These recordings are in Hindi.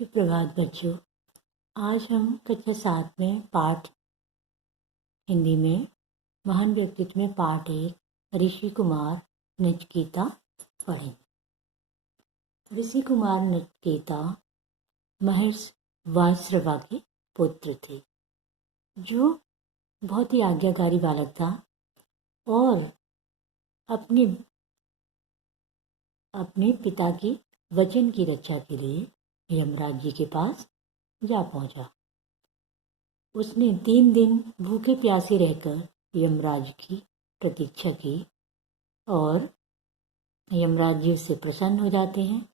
सुप्रभात बच्चों। आज हम कक्षा 7 में पाठ हिंदी में महान व्यक्तित्व में पाठ 1 ऋषि कुमार नचिकेता पढ़ेंगे। ऋषि कुमार नचिकेता महर्षि वायश्रवा के पुत्र थे, जो बहुत ही आज्ञाकारी बालक था और अपने पिता की वचन की रक्षा के लिए यमराज जी के पास जा पहुंचा। उसने 3 दिन भूखे प्यासे रहकर यमराज की प्रतीक्षा की और यमराज जी उससे प्रसन्न हो जाते हैं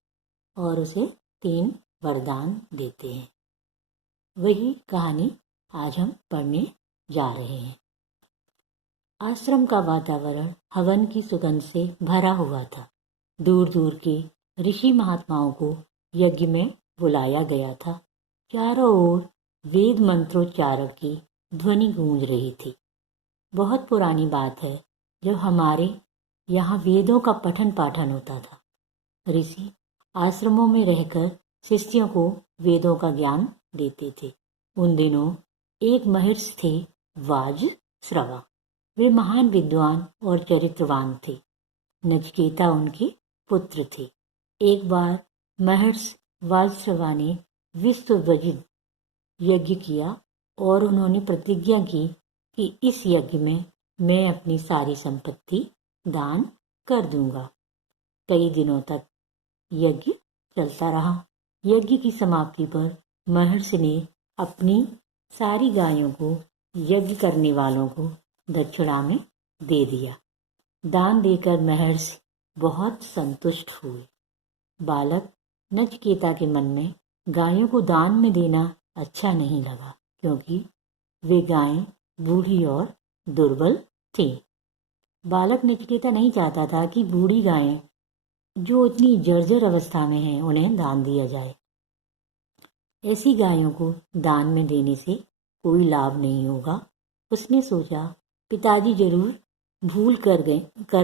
और उसे 3 वरदान देते हैं। वही कहानी आज हम पढ़ने जा रहे हैं। आश्रम का वातावरण हवन की सुगंध से भरा हुआ था। दूर दूर के ऋषि महात्माओं को यज्ञ में बुलाया गया था। चारों ओर वेद मंत्रोच्चारण की ध्वनि गूंज रही थी। बहुत पुरानी बात है जब हमारे यहाँ वेदों का पठन पाठन होता था। ऋषि आश्रमों में रहकर शिष्यों को वेदों का ज्ञान देते थे। उन दिनों एक महर्षि थे वाजश्रवा। वे महान विद्वान और चरित्रवान थे। नचिकेता उनके पुत्र थे। एक बार महर्षि वाजश्रवा ने विश्ववजित यज्ञ किया और उन्होंने प्रतिज्ञा की कि इस यज्ञ में मैं अपनी सारी संपत्ति दान कर दूंगा। कई दिनों तक यज्ञ चलता रहा। यज्ञ की समाप्ति पर महर्षि ने अपनी सारी गायों को यज्ञ करने वालों को दक्षिणा में दे दिया। दान देकर महर्षि बहुत संतुष्ट हुए। बालक नचिकेता के मन में गायों को दान में देना अच्छा नहीं लगा, क्योंकि वे गायें बूढ़ी और दुर्बल थी। बालक नचिकेता नहीं चाहता था कि बूढ़ी गायें जो इतनी जर्जर अवस्था में हैं उन्हें दान दिया जाए। ऐसी गायों को दान में देने से कोई लाभ नहीं होगा। उसने सोचा, पिताजी जरूर भूल कर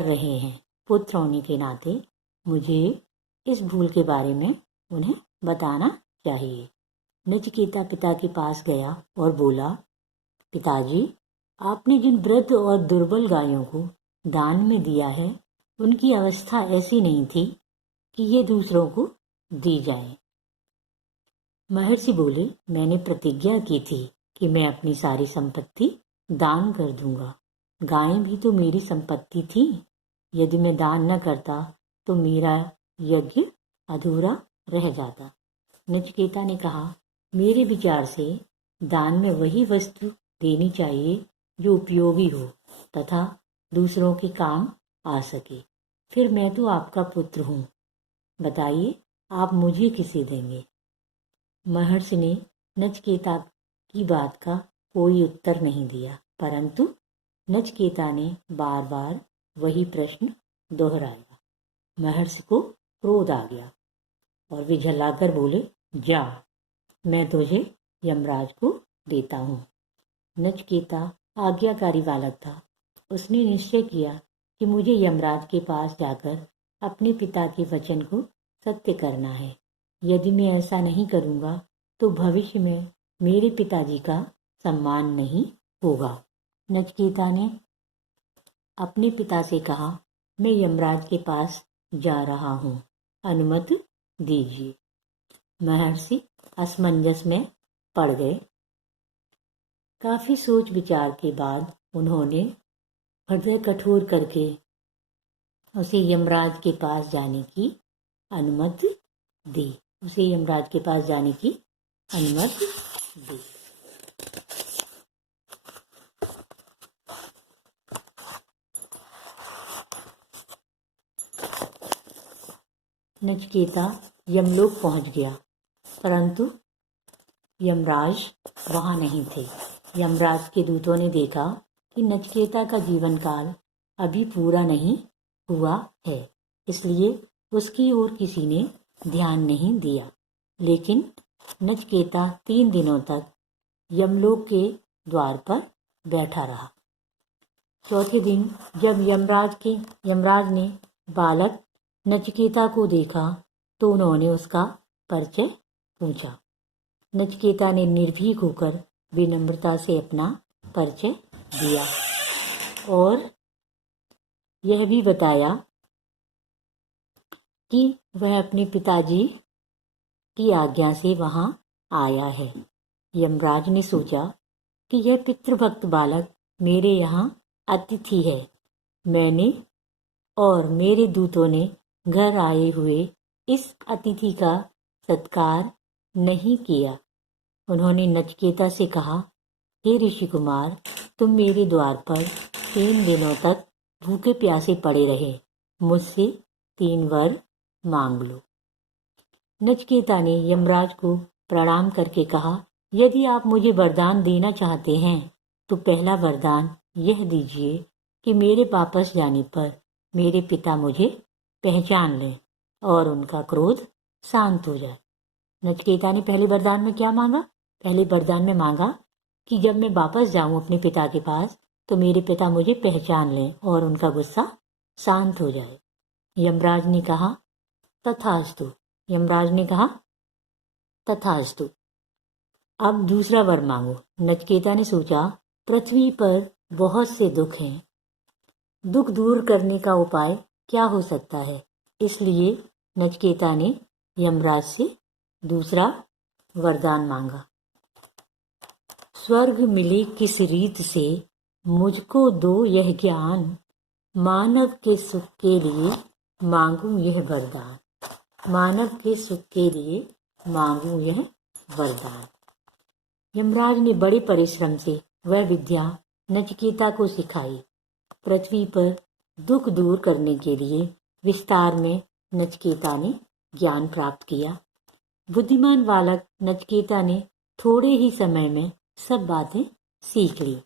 रहे हैं। पुत्र होने के नाते मुझे इस भूल के बारे में उन्हें बताना चाहिए। नचिकेता पिता के पास गया और बोला, पिताजी, आपने जिन वृद्ध और दुर्बल गायों को दान में दिया है, उनकी अवस्था ऐसी नहीं थी कि ये दूसरों को दी जाए। महर्षि बोले, मैंने प्रतिज्ञा की थी कि मैं अपनी सारी संपत्ति दान कर दूंगा। गायें भी तो मेरी संपत्ति थी। यदि मैं दान न करता तो मेरा यज्ञ अधूरा रह जाता। नचिकेता ने कहा, मेरे विचार से दान में वही वस्तु देनी चाहिए जो उपयोगी हो तथा दूसरों के काम आ सके। फिर मैं तो आपका पुत्र हूँ, बताइए आप मुझे किसे देंगे? महर्षि ने नचिकेता की बात का कोई उत्तर नहीं दिया, परंतु नचिकेता ने बार बार वही प्रश्न दोहराया। महर्षि को क्रोध आ गया और वे झल्लाकर बोले, जा, मैं तुझे यमराज को देता हूँ। नचिकेता आज्ञाकारी बालक था। उसने निश्चय किया कि मुझे यमराज के पास जाकर अपने पिता के वचन को सत्य करना है। यदि मैं ऐसा नहीं करूँगा तो भविष्य में मेरे पिताजी का सम्मान नहीं होगा। नचिकेता ने अपने पिता से कहा, मैं यमराज के पास जा रहा हूँ, अनुमति दीजिए। महर्षि असमंजस में पड़ गए। काफी सोच विचार के बाद उन्होंने हृदय कठोर करके उसे यमराज के पास जाने की अनुमति दी। नचिकेता यमलोक पहुंच गया, परंतु यमराज वहां नहीं थे। यमराज के दूतों ने देखा कि नचिकेता का जीवन काल अभी पूरा नहीं हुआ है, इसलिए उसकी ओर किसी ने ध्यान नहीं दिया। लेकिन नचिकेता 3 दिनों तक यमलोक के द्वार पर बैठा रहा। चौथे दिन जब यमराज ने बालक नचिकेता को देखा तो उन्होंने उसका परिचय पूछा। नचिकेता ने निर्भीक होकर विनम्रता से अपना परिचय दिया और यह भी बताया कि वह अपने पिताजी की आज्ञा से वहां आया है। यमराज ने सोचा कि यह पितृभक्त बालक मेरे यहाँ अतिथि है। मैंने और मेरे दूतों ने घर आए हुए इस अतिथि का सत्कार नहीं किया। उन्होंने नचिकेता से कहा, हे ऋषि कुमार, तुम मेरे द्वार पर 3 दिनों तक भूखे प्यासे पड़े रहे। मुझसे 3 वर मांग लो। नचिकेता ने यमराज को प्रणाम करके कहा, यदि आप मुझे वरदान देना चाहते हैं तो पहला वरदान यह दीजिए कि मेरे वापस जाने पर मेरे पिता मुझे पहचान लें और उनका क्रोध शांत हो जाए। नचिकेता ने पहले वरदान में क्या मांगा? पहले वरदान में मांगा कि जब मैं वापस जाऊं अपने पिता के पास तो मेरे पिता मुझे पहचान लें और उनका गुस्सा शांत हो जाए। यमराज ने कहा, तथास्तु। यमराज ने कहा, तथास्तु। अब दूसरा वर मांगो। नचिकेता ने सोचा, पृथ्वी पर बहुत से दुख हैं। दुख दूर करने का उपाय क्या हो सकता है? इसलिए नचिकेता ने यमराज से दूसरा वरदान मांगा। स्वर्ग मिले किस रीत से मुझको दो यह ज्ञान, मानव के सुख के लिए मांगू यह वरदान। मानव के सुख के लिए मांगू यह वरदान। यमराज ने बड़े परिश्रम से वह विद्या नचिकेता को सिखाई। पृथ्वी पर दुख दूर करने के लिए विस्तार में नचिकेता ने ज्ञान प्राप्त किया। बुद्धिमान बालक नचिकेता ने थोड़े ही समय में सब बातें सीख ली।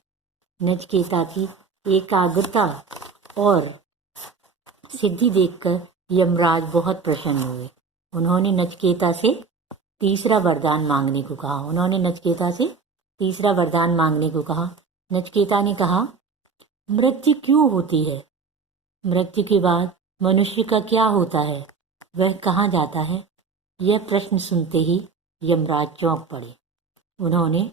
नचिकेता की एकाग्रता और सिद्धि देखकर यमराज बहुत प्रसन्न हुए। उन्होंने नचिकेता से तीसरा वरदान मांगने को कहा। नचिकेता ने कहा, मृत्यु क्यों होती है? मृत्यु के बाद मनुष्य का क्या होता है? वह कहाँ जाता है? यह प्रश्न सुनते ही यमराज चौंक पड़े। उन्होंने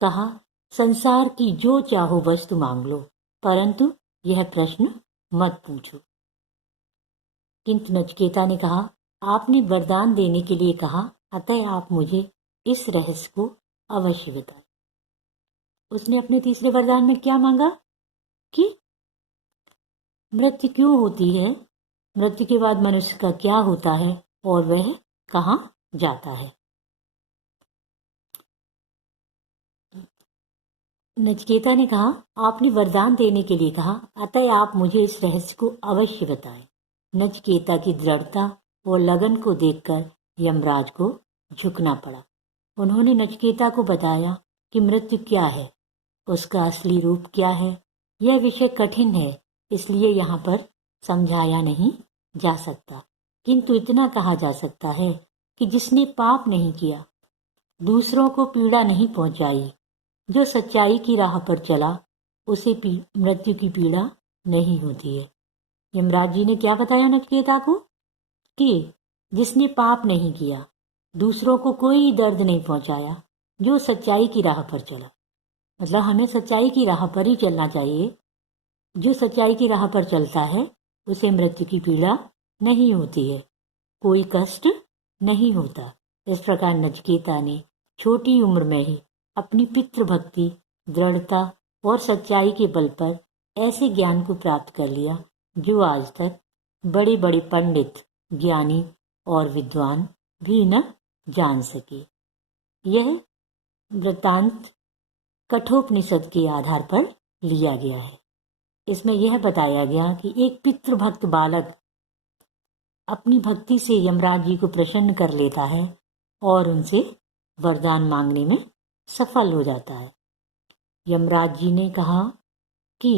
कहा, संसार की जो चाहो वस्तु मांग लो, परंतु यह प्रश्न मत पूछो। किंतु नचिकेता ने कहा, आपने वरदान देने के लिए कहा, अतः आप मुझे इस रहस्य को अवश्य बताएं। उसने अपने तीसरे वरदान में क्या मांगा कि मृत्यु क्यों होती है, मृत्यु के बाद मनुष्य का क्या होता है और वह कहाँ जाता है। नचिकेता ने कहा, आपने वरदान देने के लिए कहा, अतः आप मुझे इस रहस्य को अवश्य बताएं। नचिकेता की दृढ़ता और लगन को देखकर यमराज को झुकना पड़ा। उन्होंने नचिकेता को बताया कि मृत्यु क्या है, उसका असली रूप क्या है। यह विषय कठिन है, इसलिए यहाँ पर समझाया नहीं जा सकता, किंतु इतना कहा जा सकता है कि जिसने पाप नहीं किया, दूसरों को पीड़ा नहीं पहुंचाई, जो सच्चाई की राह पर चला, उसे मृत्यु की पीड़ा नहीं होती है। यमराज जी ने क्या बताया नचिकेता को कि जिसने पाप नहीं किया, दूसरों को कोई दर्द नहीं पहुंचाया, जो सच्चाई की राह पर चला। मतलब हमें सच्चाई की राह पर ही चलना चाहिए। जो सच्चाई की राह पर चलता है उसे मृत्यु की पीड़ा नहीं होती है, कोई कष्ट नहीं होता। इस प्रकार नचिकेता ने छोटी उम्र में ही अपनी पितृभक्ति, दृढ़ता और सच्चाई के बल पर ऐसे ज्ञान को प्राप्त कर लिया जो आज तक बड़े बड़े पंडित, ज्ञानी और विद्वान भी न जान सके। यह वृत्तांत कठोपनिषद के आधार पर लिया गया है। इसमें यह बताया गया कि एक पितृभक्त बालक अपनी भक्ति से यमराज जी को प्रसन्न कर लेता है और उनसे वरदान मांगने में सफल हो जाता है। यमराज जी ने कहा कि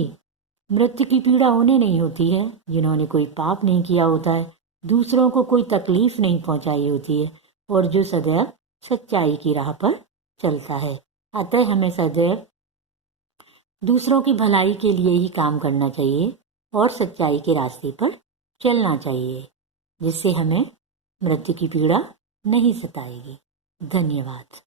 मृत्यु की पीड़ा उन्हें नहीं होती है जिन्होंने कोई पाप नहीं किया होता है, दूसरों को कोई तकलीफ नहीं पहुंचाई होती है और जो सदैव सच्चाई की राह पर चलता है। अतः हमें सदैव दूसरों की भलाई के लिए ही काम करना चाहिए और सच्चाई के रास्ते पर चलना चाहिए, जिससे हमें मृत्यु की पीड़ा नहीं सताएगी। धन्यवाद।